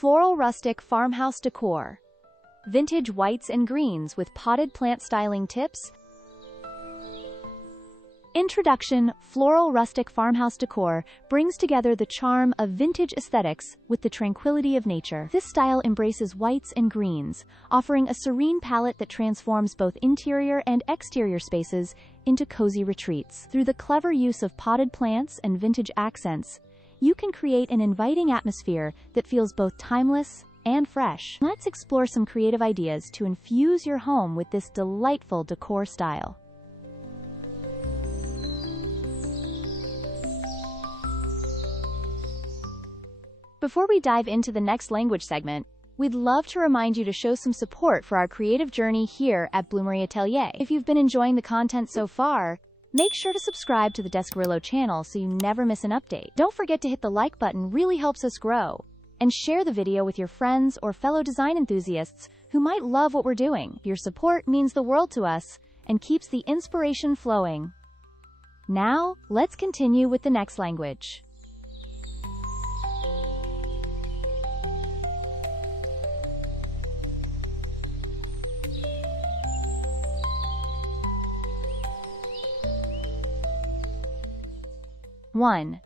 Floral Rustic Farmhouse Decor. Vintage whites and greens with potted plant styling tips. Introduction. Floral Rustic Farmhouse Decor brings together the charm of vintage aesthetics with the tranquility of nature. This style embraces whites and greens, offering a serene palette that transforms both interior and exterior spaces into cozy retreats. Through the clever use of potted plants and vintage accents, you can create an inviting atmosphere that feels both timeless and fresh. Let's explore some creative ideas to infuse your home with this delightful decor style. Before we dive into the next language segment, we'd love to remind you to show some support for our creative journey here at Bloomery Atelier. If you've been enjoying the content so far, make sure to subscribe to the Descarillo channel so you never miss an update. Don't forget to hit the like button, really helps us grow, and share the video with your friends or fellow design enthusiasts who might love what we're doing. Your support means the world to us and keeps the inspiration flowing. Now, let's continue with the next language. One.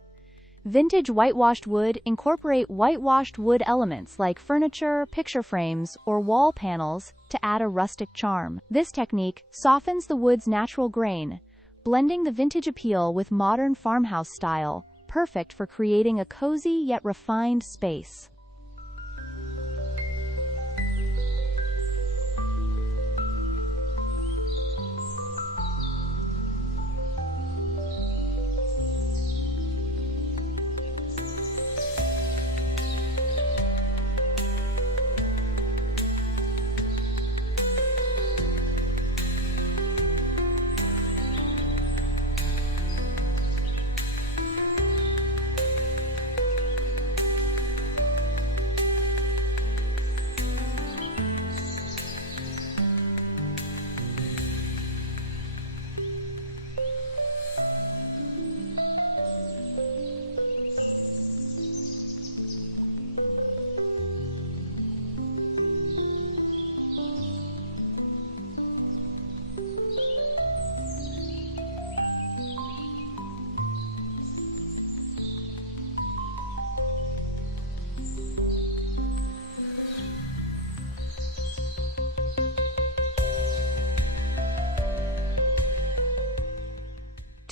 Vintage whitewashed wood. Incorporate whitewashed wood elements like furniture, picture frames, or wall panels to add a rustic charm. This technique softens the wood's natural grain, blending the vintage appeal with modern farmhouse style, perfect for creating a cozy yet refined space.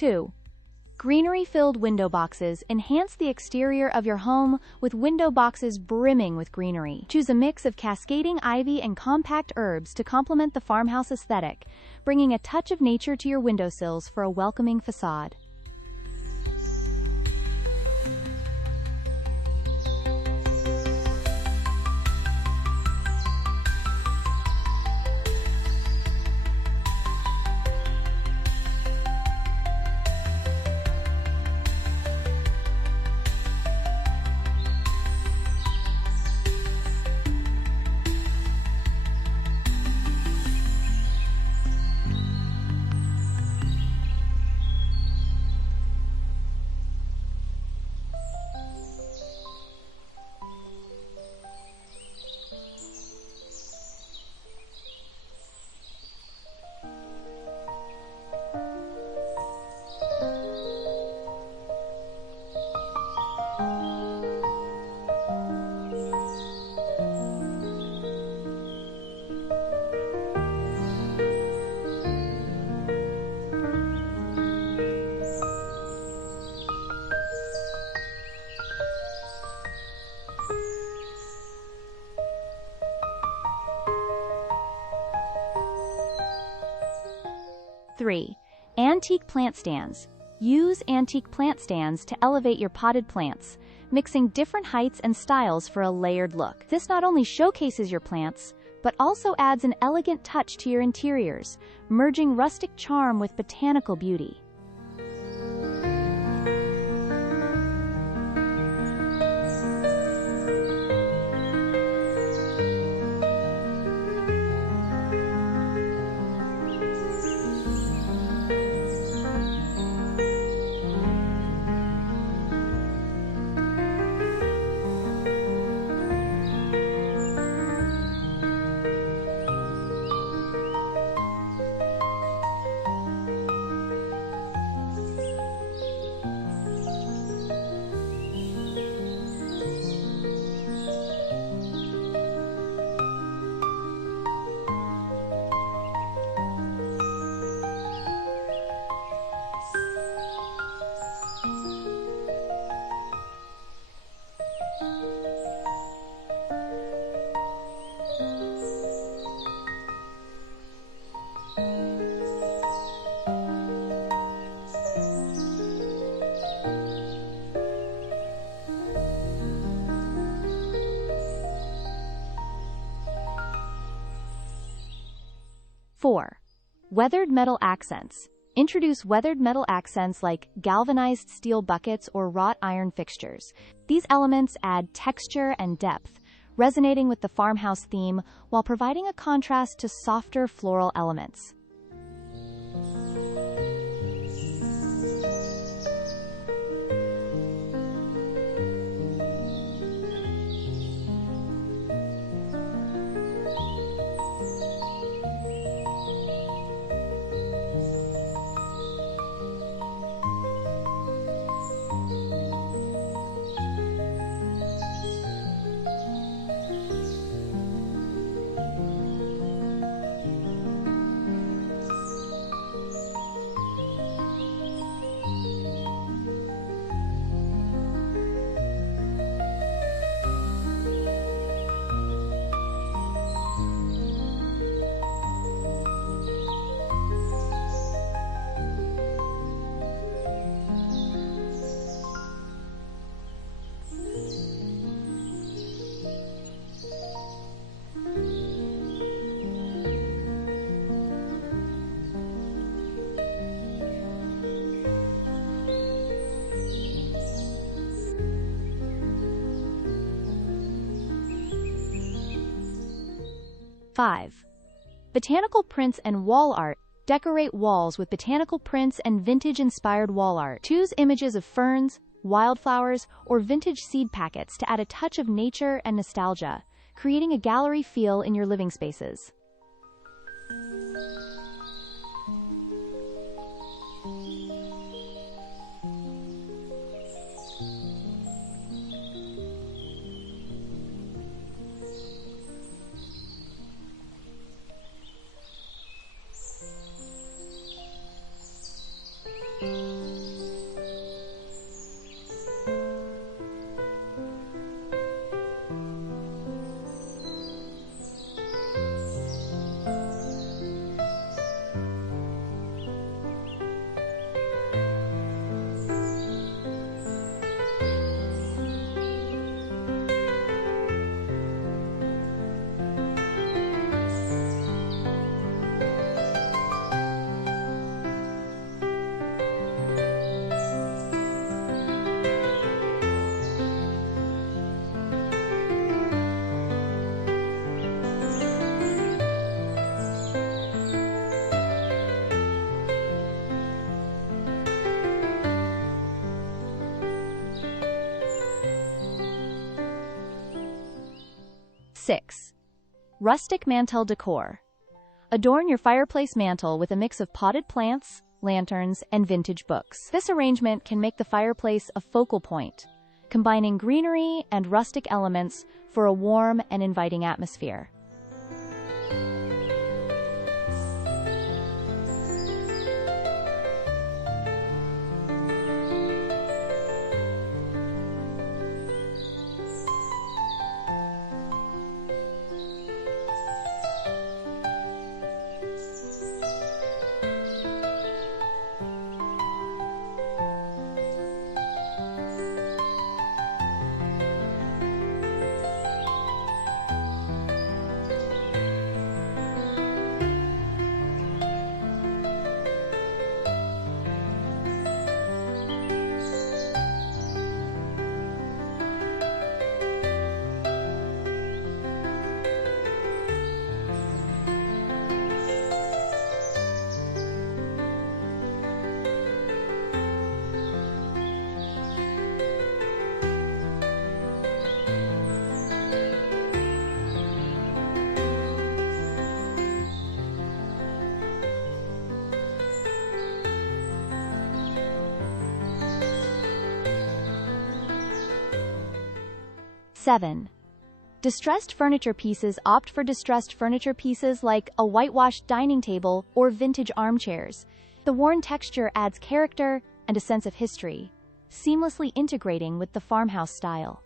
2. Greenery-filled window boxes. Enhance the exterior of your home with window boxes brimming with greenery. Choose a mix of cascading ivy and compact herbs to complement the farmhouse aesthetic, bringing a touch of nature to your windowsills for a welcoming facade. 3. Antique plant stands. Use antique plant stands to elevate your potted plants, mixing different heights and styles for a layered look. This not only showcases your plants, but also adds an elegant touch to your interiors, merging rustic charm with botanical beauty. 4. Weathered metal accents. Introduce weathered metal accents like galvanized steel buckets or wrought iron fixtures. These elements add texture and depth, resonating with the farmhouse theme while providing a contrast to softer floral elements. Five. Botanical prints and wall art. Decorate walls with botanical prints and vintage-inspired wall art. Choose images of ferns, wildflowers, or vintage seed packets to add a touch of nature and nostalgia, creating a gallery feel in your living spaces. Six. Rustic mantel decor. Adorn your fireplace mantel with a mix of potted plants, lanterns, and vintage books. This arrangement can make the fireplace a focal point, combining greenery and rustic elements for a warm and inviting atmosphere. Seven. Distressed furniture pieces. Opt for distressed furniture pieces like a whitewashed dining table or vintage armchairs. The worn texture adds character and a sense of history, seamlessly integrating with the farmhouse style.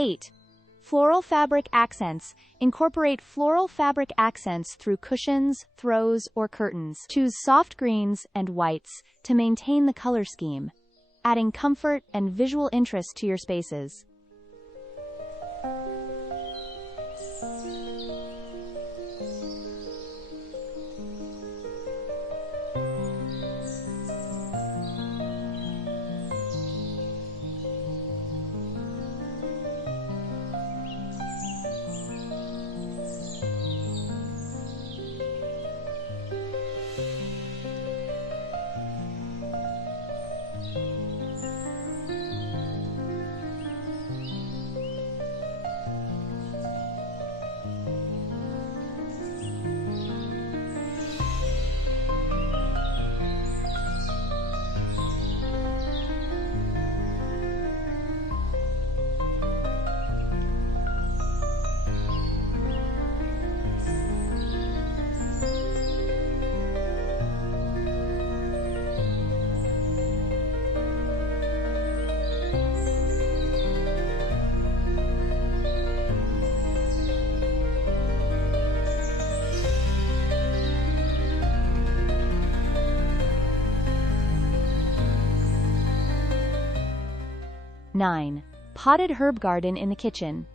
8. Floral fabric accents. Incorporate floral fabric accents through cushions, throws, or curtains. Choose soft greens and whites to maintain the color scheme, adding comfort and visual interest to your spaces. Nine. Potted herb garden in the kitchen.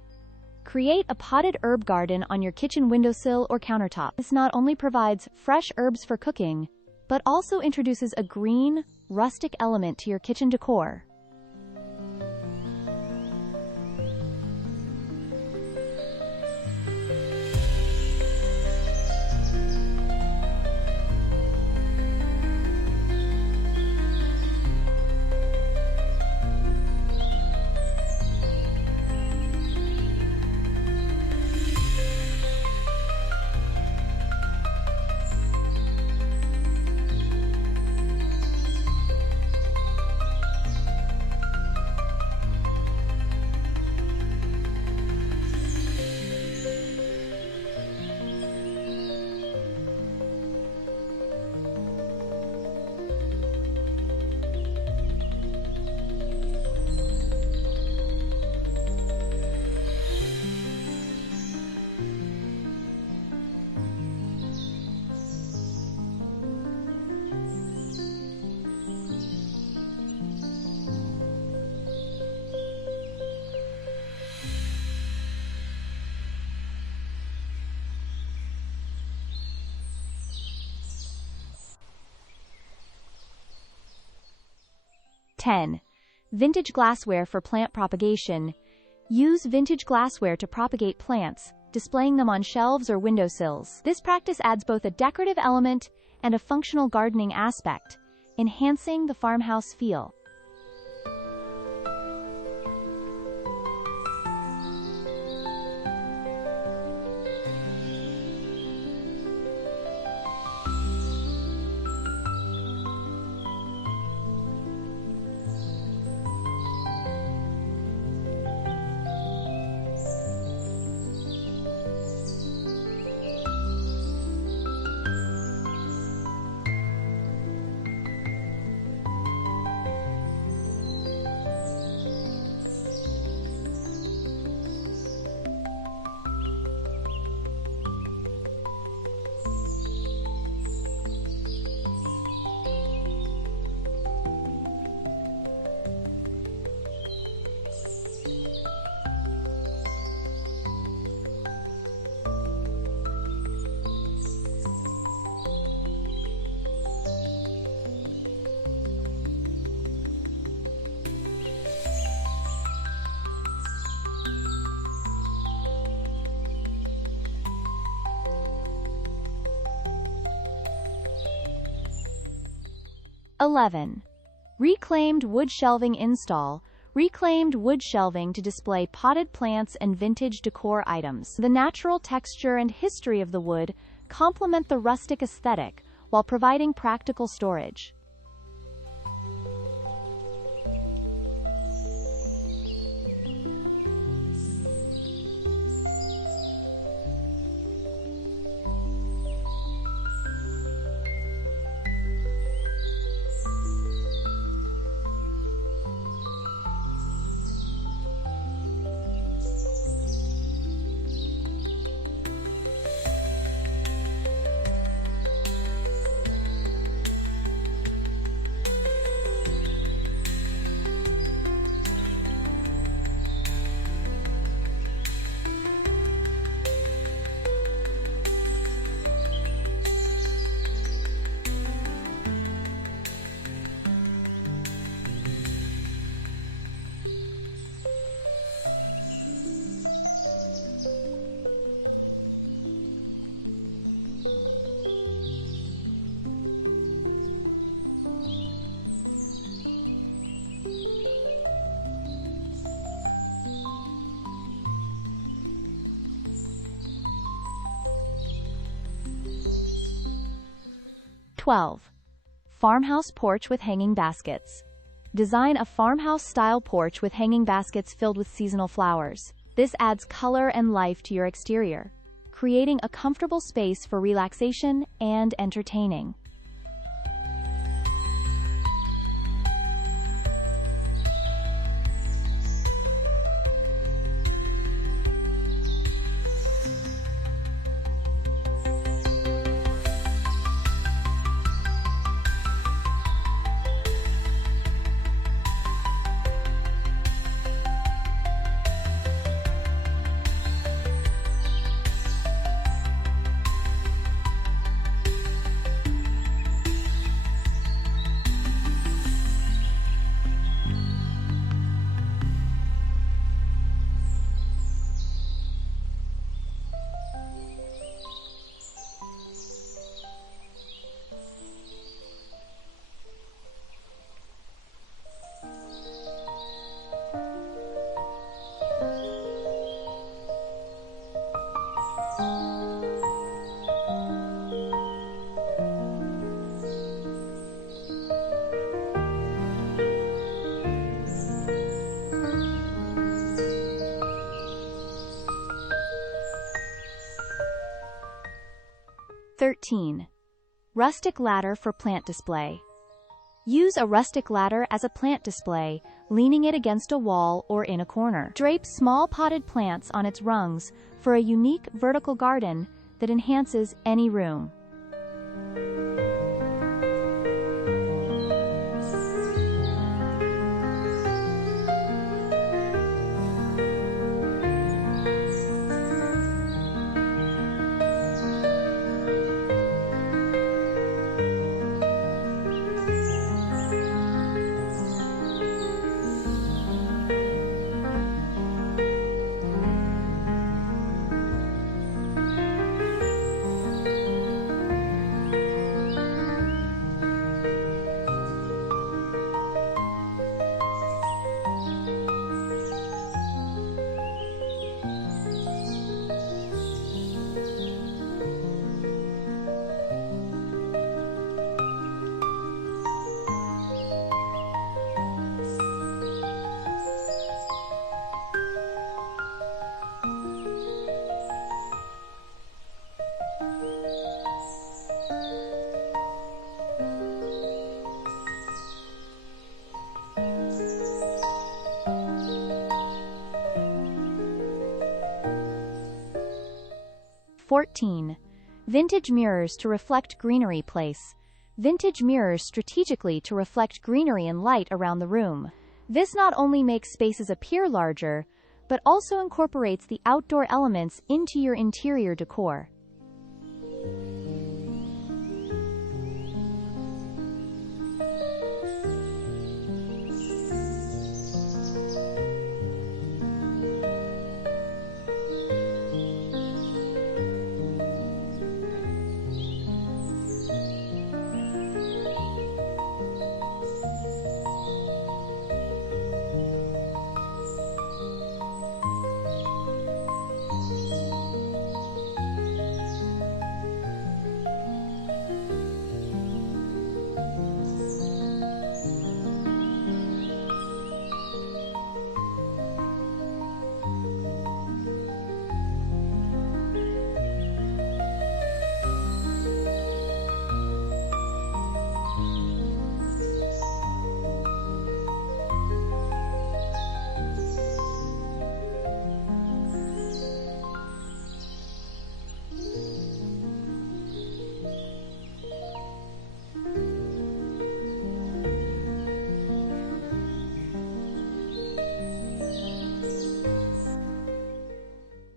Create a potted herb garden on your kitchen windowsill or countertop. This not only provides fresh herbs for cooking, but also introduces a green, rustic element to your kitchen decor. Ten. Vintage glassware for plant propagation. Use vintage glassware to propagate plants, displaying them on shelves or windowsills. This practice adds both a decorative element and a functional gardening aspect, enhancing the farmhouse feel. (11) Reclaimed wood shelving install. Reclaimed wood shelving to display potted plants and vintage decor items. The natural texture and history of the wood complement the rustic aesthetic while providing practical storage. 12. Farmhouse porch with hanging baskets. Design a farmhouse-style porch with hanging baskets filled with seasonal flowers. This adds color and life to your exterior, creating a comfortable space for relaxation and entertaining. (13) Rustic ladder for plant display. Use a rustic ladder as a plant display, leaning it against a wall or in a corner. Drape small potted plants on its rungs for a unique vertical garden that enhances any room. (14) Vintage mirrors to reflect greenery. Place vintage mirrors strategically to reflect greenery and light around the room. This not only makes spaces appear larger, but also incorporates the outdoor elements into your interior decor.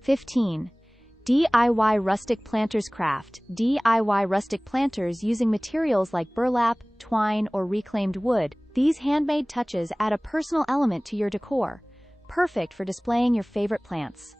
(15) DIY rustic planters. Craft DIY rustic planters using materials like burlap, twine, or reclaimed wood. These handmade touches add a personal element to your decor, perfect for displaying your favorite plants.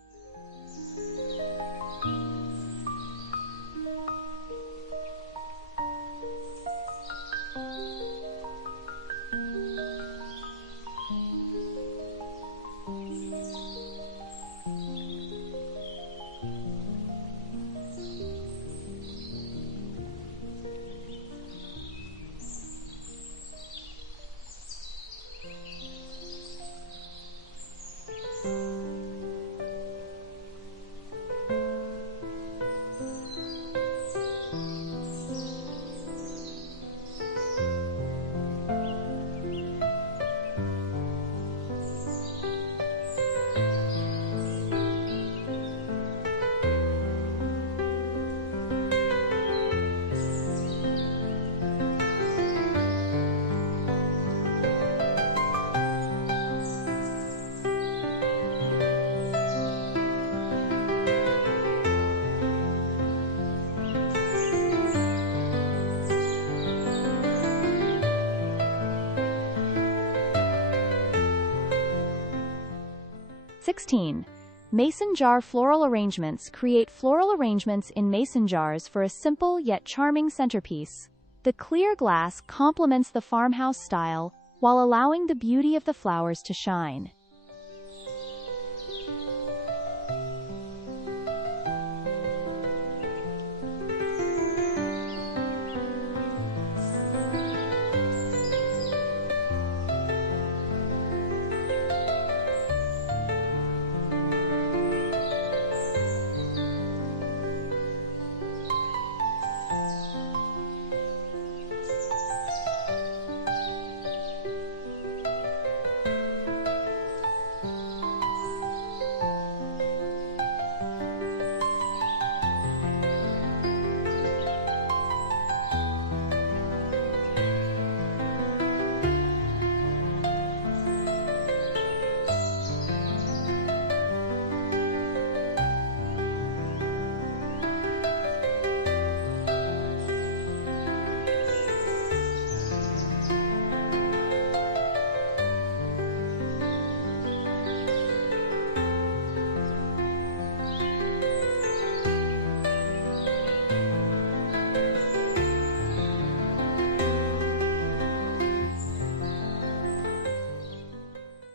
16. Mason jar floral arrangements. Create floral arrangements in mason jars for a simple yet charming centerpiece. The clear glass complements the farmhouse style while allowing the beauty of the flowers to shine.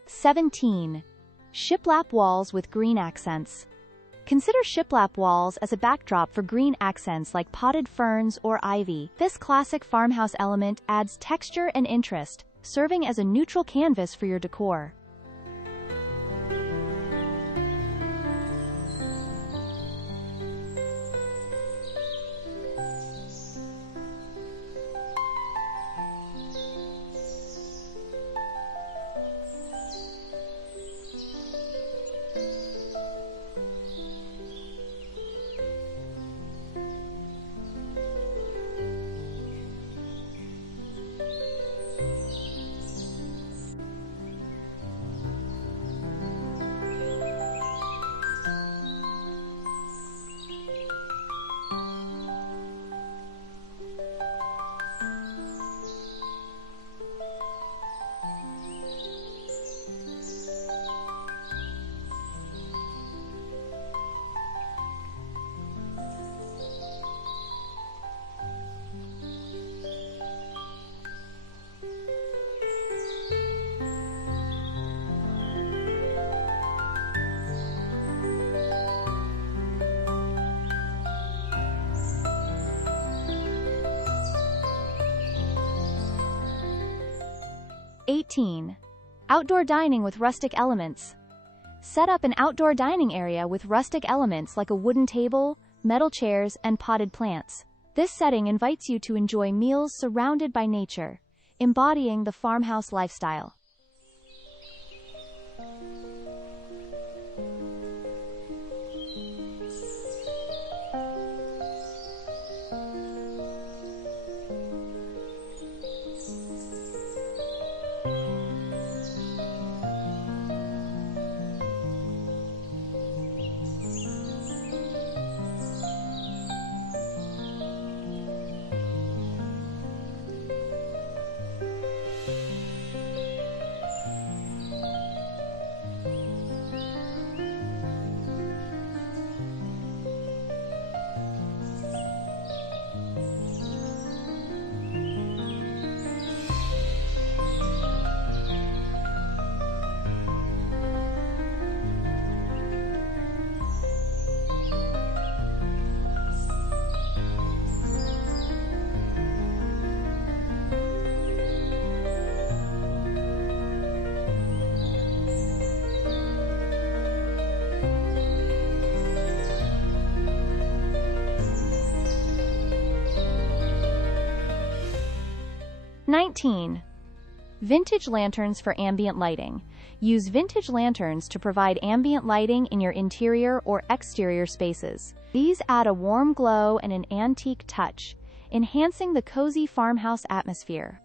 (17) Shiplap walls with green accents. Consider shiplap walls as a backdrop for green accents like potted ferns or ivy. This classic farmhouse element adds texture and interest, serving as a neutral canvas for your decor. (18) Outdoor dining with rustic elements. Set up an outdoor dining area with rustic elements like a wooden table, metal chairs, and potted plants. This setting invites you to enjoy meals surrounded by nature, embodying the farmhouse lifestyle. (19) Vintage lanterns for ambient lighting. Use vintage lanterns to provide ambient lighting in your interior or exterior spaces. These add a warm glow and an antique touch, enhancing the cozy farmhouse atmosphere.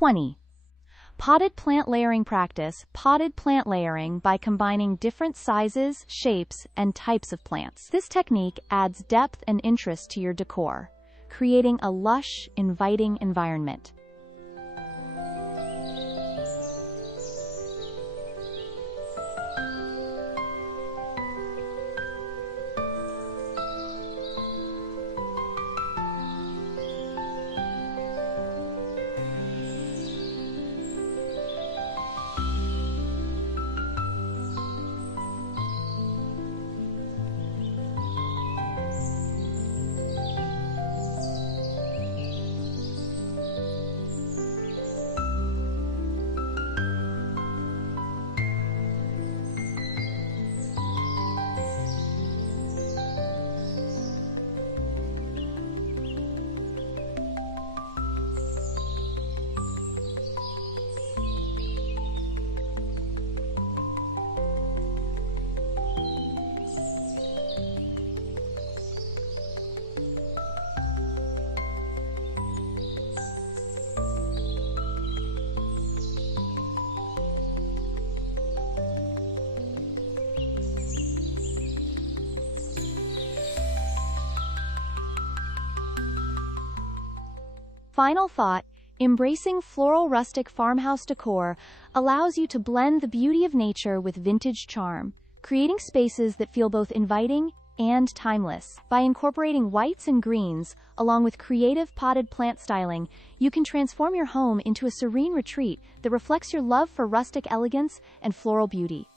20. Potted plant layering practice. Potted plant layering by combining different sizes, shapes, and types of plants. This technique adds depth and interest to your decor, creating a lush, inviting environment. Final thought, embracing floral rustic farmhouse decor allows you to blend the beauty of nature with vintage charm, creating spaces that feel both inviting and timeless. By incorporating whites and greens, along with creative potted plant styling, you can transform your home into a serene retreat that reflects your love for rustic elegance and floral beauty.